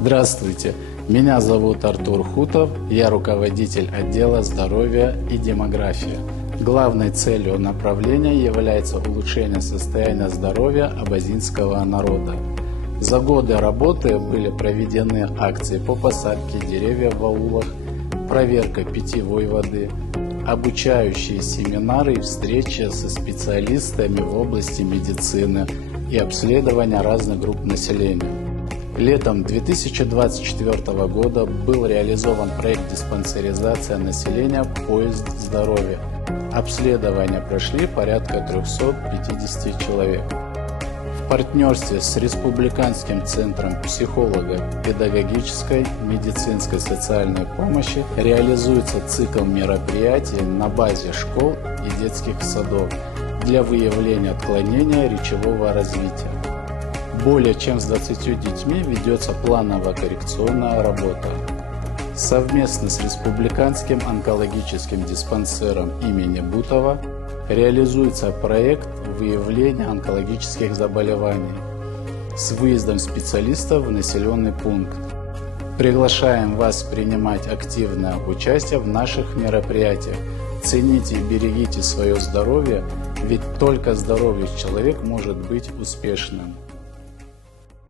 Здравствуйте, меня зовут Артур Хутов, я руководитель отдела здоровья и демографии. Главной целью направления является улучшение состояния здоровья абазинского народа. За годы работы были проведены акции по посадке деревьев в аулах, проверка питьевой воды, обучающие семинары и встречи со специалистами в области медицины и обследования разных групп населения. Летом 2024 года был реализован проект «Диспансеризация населения. Поиск здоровья». Обследования прошли порядка 350 человек. В партнерстве с Республиканским центром психолого-педагогической, медицинской, социальной помощи реализуется цикл мероприятий на базе школ и детских садов для выявления отклонения речевого развития. Более чем с 20 детьми ведется планово-коррекционная работа. Совместно с Республиканским онкологическим диспансером имени Бутова реализуется проект выявления онкологических заболеваний с выездом специалистов в населенный пункт. Приглашаем вас принимать активное участие в наших мероприятиях. Цените и берегите свое здоровье, ведь только здоровый человек может быть успешным.